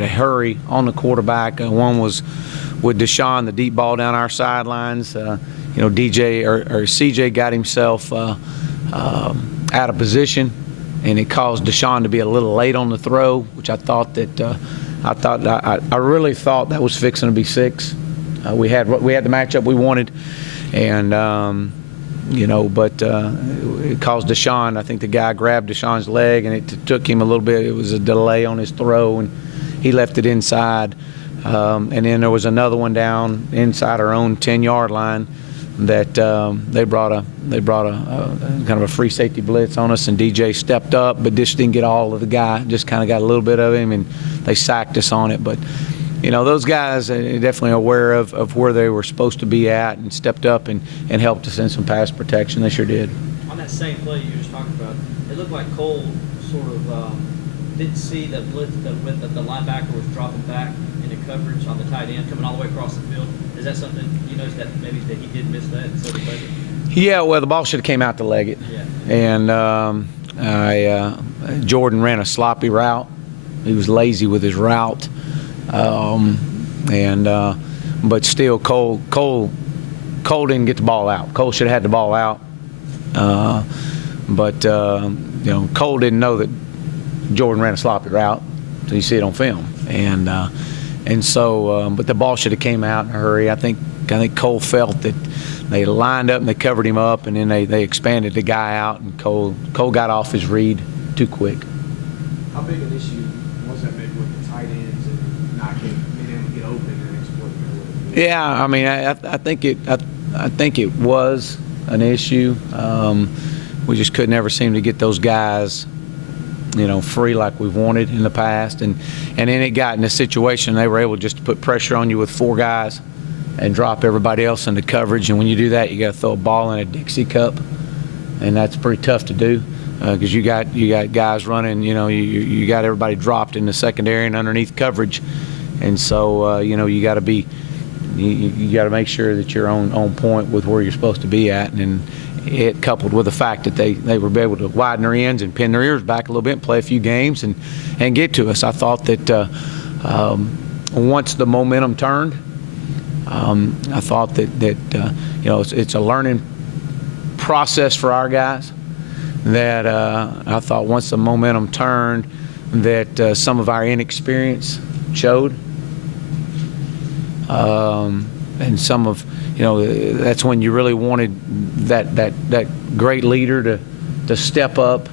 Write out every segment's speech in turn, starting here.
A hurry on the quarterback. One was with Deshaun, the deep ball down our sidelines. DJ or CJ got himself out of position, and it caused Deshaun to be a little late on the throw, which I really thought that was fixing to be 6. We had the matchup we wanted, and but it caused Deshaun. I think the guy grabbed Deshaun's leg, and it took him a little bit. It was a delay on his throw, and he left it inside. And then there was another one down inside our own 10-yard line that they brought a kind of a free safety blitz on us, and DJ stepped up, but just didn't get all of the guy. Just kind of got a little bit of him, and they sacked us on it. But those guys are definitely aware of where they were supposed to be at and stepped up and helped us in some pass protection. They sure did. On that same play you just talked about, it looked like Cole sort of didn't see the blitz that the linebacker was dropping back into coverage on the tight end coming all the way across the field. Is that something you noticed that maybe that he did miss that? So yeah, well, the ball should have came out to Leggett. Yeah. And Jordan ran a sloppy route. He was lazy with his route. But still, Cole didn't get the ball out. Cole should have had the ball out. Cole didn't know that Jordan ran a sloppy route, so you see it on film. But the ball should have came out in a hurry. I think Cole felt that they lined up and they covered him up, and then they expanded the guy out, and Cole got off his read too quick. How big an issue was that maybe with the tight ends and not being able to get open and exploit their way? Yeah, I mean, I think it was an issue. We just could never seem to get those guys, free like we've wanted in the past, and then it got in a situation they were able just to put pressure on you with 4 guys and drop everybody else into coverage. And when you do that, you got to throw a ball in a Dixie cup, and that's pretty tough to do because you got guys running. You got everybody dropped in the secondary and underneath coverage, and so you got to make sure that you're on point with where you're supposed to be at. And it coupled with the fact that they were able to widen their ends and pin their ears back a little bit and play a few games and get to us. I thought that once the momentum turned, I thought that it's a learning process for our guys. That I thought once the momentum turned, that some of our inexperience showed, and some of that's when you really wanted that great leader to step up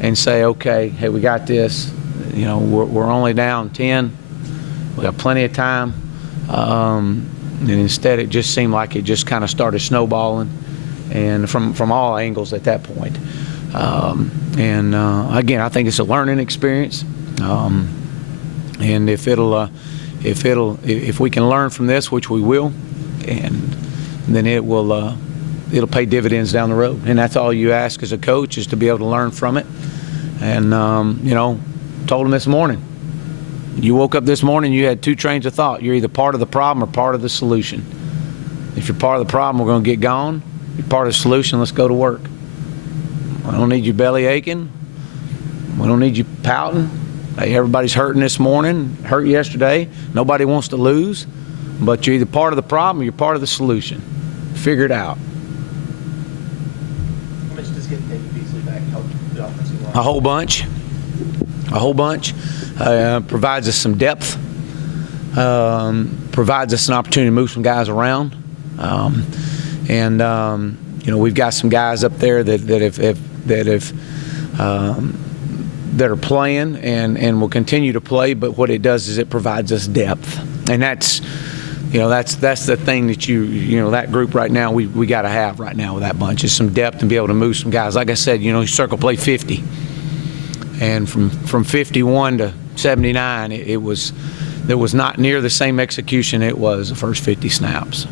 and say, okay, hey, we got this. We're only down 10. We got plenty of time. And instead, it just seemed like it just kind of started snowballing, and from all angles at that point. Again, I think it's a learning experience. And if we can learn from this, which we will, and then it'll pay dividends down the road. And that's all you ask as a coach, is to be able to learn from it. And told them this morning, you woke up this morning, you had 2 trains of thought. You're either part of the problem or part of the solution. If you're part of the problem, we're going to get gone. If you're part of the solution, let's go to work. I don't need you belly aching. We don't need you pouting. Hey, everybody's hurting this morning, hurt yesterday. Nobody wants to lose, but you're either part of the problem or you're part of the solution. Figure it out. How much does getting David Beasley back help the offensive line? A whole bunch. Provides us some depth. Provides us an opportunity to move some guys around. We've got some guys up there that are playing and will continue to play. But what it does is it provides us depth, and that's the thing that that group right now we got to have right now with that bunch is some depth and be able to move some guys. Like I said, Circle play 50, and from 51 to 79, there was not near the same execution it was the first 50 snaps.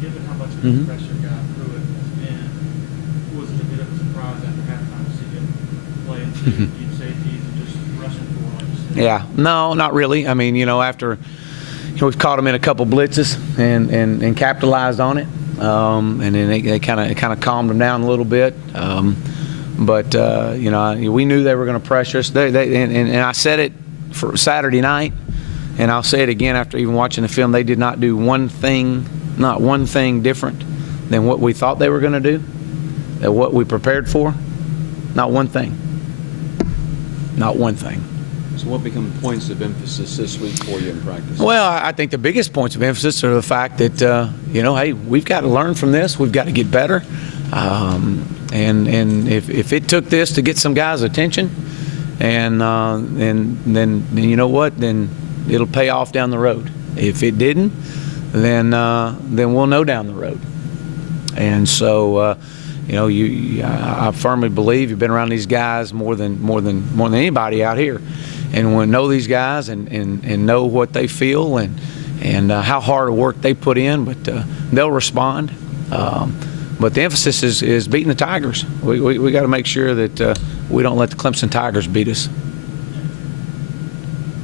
Given how much of the pressure got through it has been, was it a bit of a surprise after halftime to see him playing deep safeties and just rushing forward like you said? Yeah, no, not really. I mean, after we've caught him in a couple blitzes and capitalized on it, and then they kind of calmed him down a little bit. But we knew they were going to pressure us. And I said it for Saturday night, and I'll say it again after even watching the film, they did not do not one thing different than what we thought they were going to do, than what we prepared for. Not one thing. Not one thing. So what become points of emphasis this week for you in practice? Well, I think the biggest points of emphasis are the fact that, hey, we've got to learn from this. We've got to get better. And if it took this to get some guys' attention, and then you know what? Then it'll pay off down the road. If it didn't, then we'll know down the road. And so, I firmly believe you've been around these guys more than anybody out here, and will know these guys and know what they feel and how hard a work they put in. But they'll respond. But the emphasis is beating the Tigers. We got to make sure that we don't let the Clemson Tigers beat us.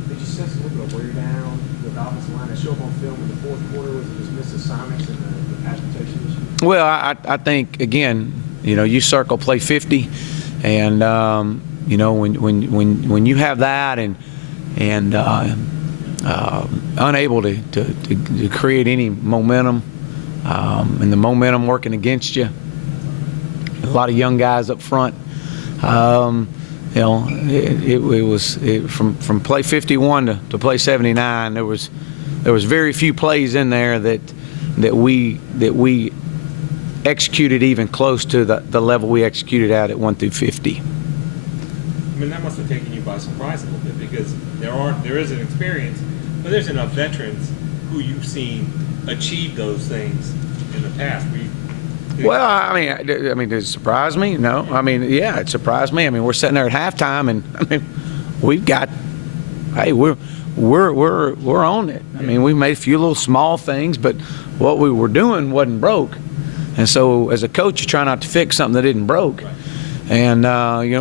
Did you sense a little bit of wear down with the offensive line that showed up on film in the fourth quarter? Was it just missed assignments and the pass protection issue? Well, I think, again, you circle play 50, and when you have that and unable to create any momentum, and the momentum working against you, a lot of young guys up front. It was from play 51 to play 79. There was very few plays in there that we executed even close to the level we executed at 1 through 50. I mean, that must have taken you by surprise a little bit, because there is an experience, but there's enough veterans who you've seen achieve those things in the past. Well, I mean, did it surprise me? No. I mean, yeah, it surprised me. I mean, we're sitting there at halftime, and we've got, hey, we're on it. I mean, we made a few little small things, but what we were doing wasn't broke. And so, as a coach, you try not to fix something that isn't broke. Right. And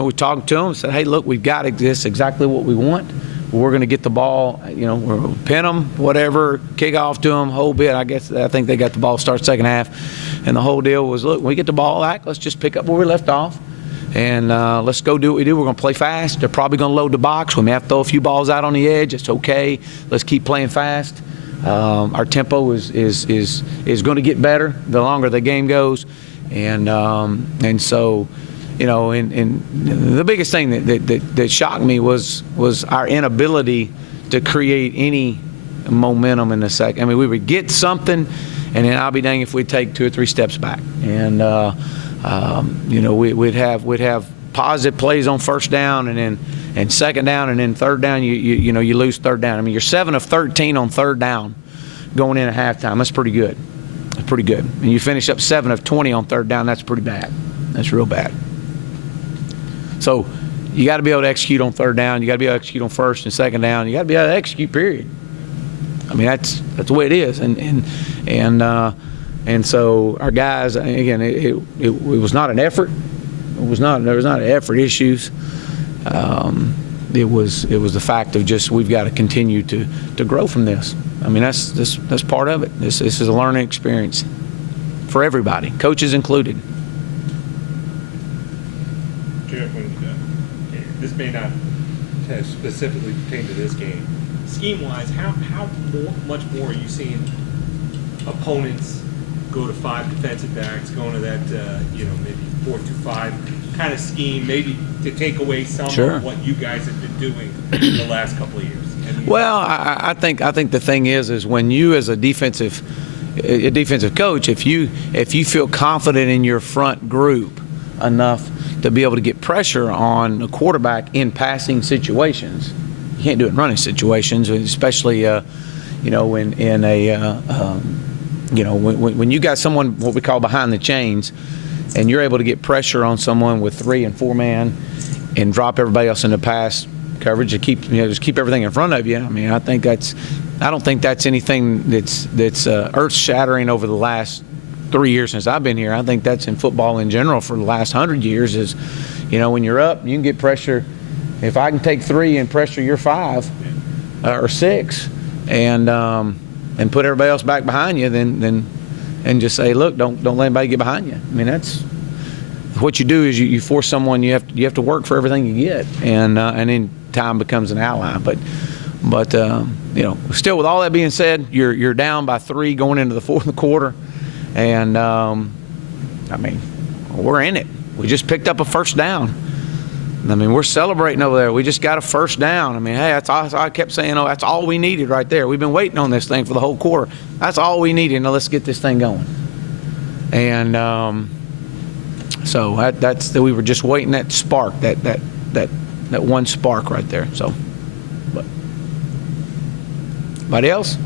we talked to them and said, hey, look, we've got this exactly what we want. We're going to get the ball, we're going to pin them, whatever, kick off to them, whole bit. I think they got the ball start second half. And the whole deal was, look, when we get the ball back, let's just pick up where we left off. And let's go do what we do. We're going to play fast. They're probably going to load the box. We may have to throw a few balls out on the edge. It's okay. Let's keep playing fast. Our tempo is going to get better the longer the game goes. And so, and the biggest thing that shocked me was our inability to create any momentum in the second. I mean, we would get something, and then I'll be dang if we'd take 2 or 3 steps back. And we'd have positive plays on first down, and second down, and then third down. You lose third down. I mean, you're 7 of 13 on third down going in at halftime. That's pretty good. That's pretty good. And you finish up 7 of 20 on third down. That's pretty bad. That's real bad. So you got to be able to execute on third down. You got to be able to execute on first and second down. You got to be able to execute, period. I mean, that's the way it is. And so our guys, again, it was not an effort. There was not effort issues. It was the fact of just we've got to continue to grow from this. I mean, that's part of it. This is a learning experience for everybody, coaches included. This may not specifically pertain to this game. Scheme-wise, how much more are you seeing opponents go to 5 defensive backs, going to that maybe 4-2-5 kind of scheme, maybe to take away some of what you guys have been doing in the last couple of years? Well, I think the thing is when you as a defensive coach, if you feel confident in your front group enough to be able to get pressure on a quarterback in passing situations, you can't do it in running situations, especially when you got someone what we call behind the chains, and you're able to get pressure on someone with 3 and 4 man and drop everybody else in the pass coverage to keep just keep everything in front of you. I mean, I don't think that's anything that's earth-shattering over the last 3 years since I've been here. I think that's in football in general for the last 100 years is, when you're up, you can get pressure. If I can take 3 and pressure your 5 or 6 and put everybody else back behind you, then just say, look, don't let anybody get behind you. I mean, that's what you do is you force someone. You have to work for everything you get, and then time becomes an ally. But you know, still, with all that being said, you're down by 3 going into the fourth quarter, and I mean, we're in it. We just picked up a first down. I mean, we're celebrating over there. We just got a first down. I mean, hey, that's all, I kept saying, oh, that's all we needed right there. We've been waiting on this thing for the whole quarter. That's all we needed. Now let's get this thing going. And so we were just waiting that spark, that one spark right there. So, but anybody else?